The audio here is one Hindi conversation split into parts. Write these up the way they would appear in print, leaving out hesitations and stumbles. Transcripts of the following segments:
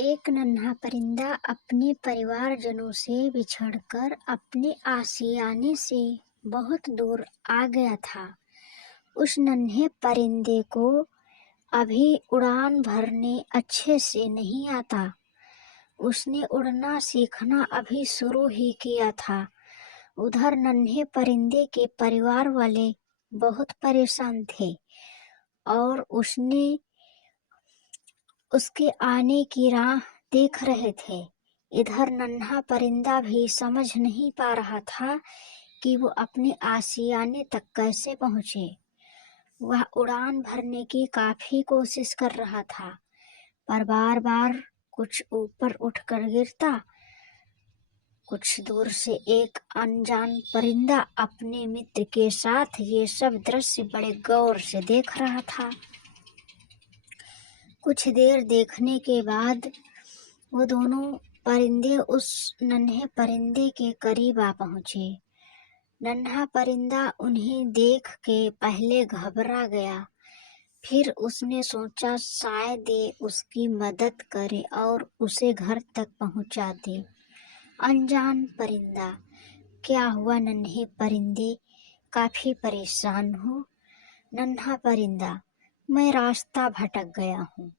एक नन्हा परिंदा अपने परिवारजनों से बिछड़कर अपने आशियाने से बहुत दूर आ गया था। उस नन्हे परिंदे को अभी उड़ान भरने अच्छे से नहीं आता। उसने उड़ना सीखना अभी शुरू ही किया था। उधर नन्हे परिंदे के परिवार वाले बहुत परेशान थे और उसके आने की राह देख रहे थे। इधर नन्हा परिंदा भी समझ नहीं पा रहा था कि वो अपने आशियाने तक कैसे पहुंचे। वह उड़ान भरने की काफी कोशिश कर रहा था, पर बार बार कुछ ऊपर उठकर गिरता। कुछ दूर से एक अनजान परिंदा अपने मित्र के साथ ये सब दृश्य बड़े गौर से देख रहा था। कुछ देर देखने के बाद वो दोनों परिंदे उस नन्हे परिंदे के करीब आ पहुंचे। नन्हा परिंदा उन्हें देख के पहले घबरा गया, फिर उसने सोचा शायद ये उसकी मदद करे और उसे घर तक पहुंचा दे। अनजान परिंदा, क्या हुआ नन्हे परिंदे, काफी परेशान हो? नन्हा परिंदा, मैं रास्ता भटक गया हूँ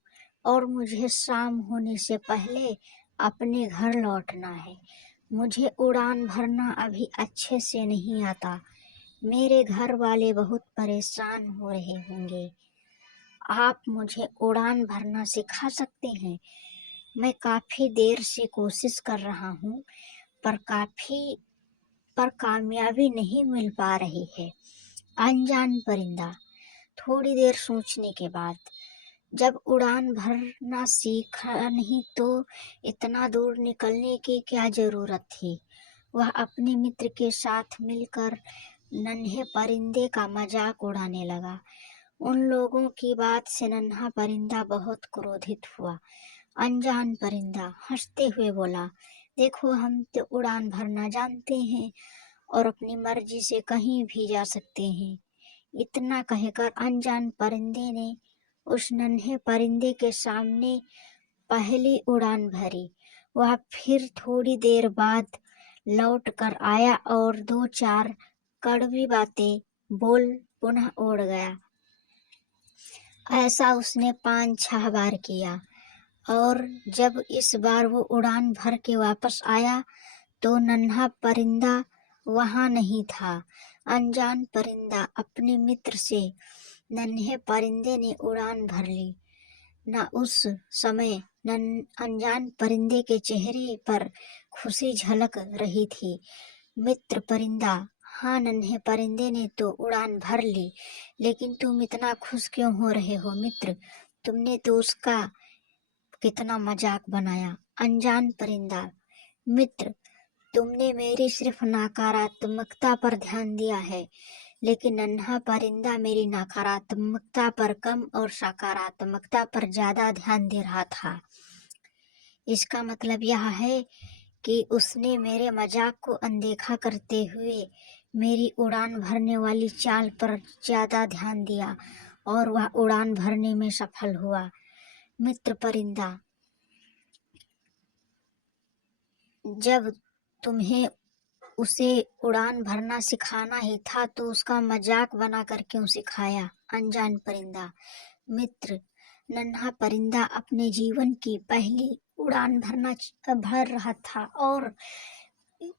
और मुझे शाम होने से पहले अपने घर लौटना है। मुझे उड़ान भरना अभी अच्छे से नहीं आता। मेरे घर वाले बहुत परेशान हो रहे होंगे। आप मुझे उड़ान भरना सिखा सकते हैं? मैं काफ़ी देर से कोशिश कर रहा हूँ, पर कामयाबी नहीं मिल पा रही है। अनजान परिंदा, थोड़ी देर सोचने के बाद, जब उड़ान भरना सीखा नहीं तो इतना दूर निकलने की क्या जरूरत थी। वह अपने मित्र के साथ मिलकर नन्हे परिंदे का मजाक उड़ाने लगा। उन लोगों की बात से नन्हा परिंदा बहुत क्रोधित हुआ। अनजान परिंदा हंसते हुए बोला, देखो, हम तो उड़ान भरना जानते हैं और अपनी मर्जी से कहीं भी जा सकते हैं। इतना कहकर अनजान परिंदे ने उस नन्हे परिंदे के सामने पहली उड़ान भरी। वह फिर थोड़ी देर बाद लौट कर आया और दो चार कड़वी बातें बोल पुनः उड़ गया। ऐसा उसने 5-6 बार किया और जब इस बार वो उड़ान भर के वापस आया तो नन्हा परिंदा वहां नहीं था। अनजान परिंदा अपने मित्र से नन्हे परिंदे ने उड़ान भर ली। न उस समय अनजान परिंदे के चेहरे पर खुशी झलक रही थी। मित्र परिंदा, हाँ, नन्हे परिंदे ने तो उड़ान भर ली, लेकिन तुम इतना खुश क्यों हो रहे हो मित्र? तुमने तो उसका कितना मजाक बनाया। अनजान परिंदा, मित्र, तुमने मेरी सिर्फ नकारात्मकता पर ध्यान दिया है, लेकिन नन्हा परिंदा मेरी नकारात्मकता पर कम और सकारात्मकता पर ज्यादा ध्यान दे रहा था। इसका मतलब यह है कि उसने मेरे मजाक को अनदेखा करते हुए मेरी उड़ान भरने वाली चाल पर ज्यादा ध्यान दिया और वह उड़ान भरने में सफल हुआ। मित्र परिंदा, जब तुम्हें उसे उड़ान भरना सिखाना ही था तो उसका मजाक बना कर क्यों सिखाया? अनजान परिंदा, मित्र, नन्हा परिंदा अपने जीवन की पहली उड़ान भर रहा था और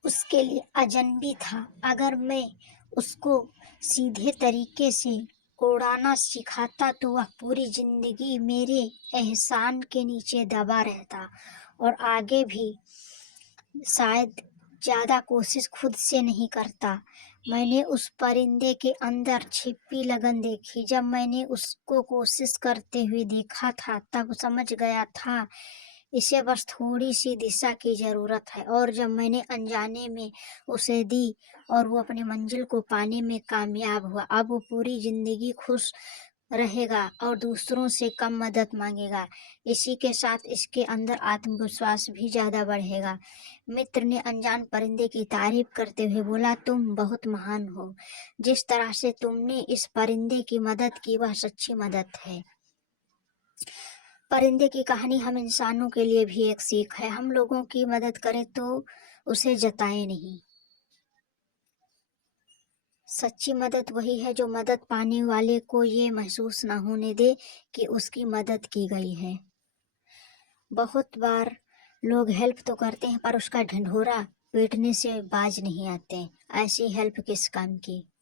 उसके लिए अजनबी था। अगर मैं उसको सीधे तरीके से उड़ाना सिखाता तो वह पूरी जिंदगी मेरे एहसान के नीचे दबा रहता और आगे भी शायद ज्यादा कोशिश खुद से नहीं करता। मैंने उस परिंदे के अंदर छिपी लगन देखी। जब मैंने उसको कोशिश करते हुए देखा था तब समझ गया था इसे बस थोड़ी सी दिशा की जरूरत है, और जब मैंने अनजाने में उसे दी और वो अपनी मंजिल को पाने में कामयाब हुआ। अब वो पूरी जिंदगी खुश रहेगा और दूसरों से कम मदद मांगेगा। इसी के साथ इसके अंदर आत्मविश्वास भी ज्यादा बढ़ेगा। मित्र ने अनजान परिंदे की तारीफ करते हुए बोला, तुम बहुत महान हो। जिस तरह से तुमने इस परिंदे की मदद की वह सच्ची मदद है। परिंदे की कहानी हम इंसानों के लिए भी एक सीख है। हम लोगों की मदद करें तो उसे जताएं नहीं। सच्ची मदद वही है जो मदद पाने वाले को ये महसूस ना होने दे कि उसकी मदद की गई है। बहुत बार लोग हेल्प तो करते हैं पर उसका ढिंढोरा पीटने से बाज नहीं आते। ऐसी हेल्प किस काम की।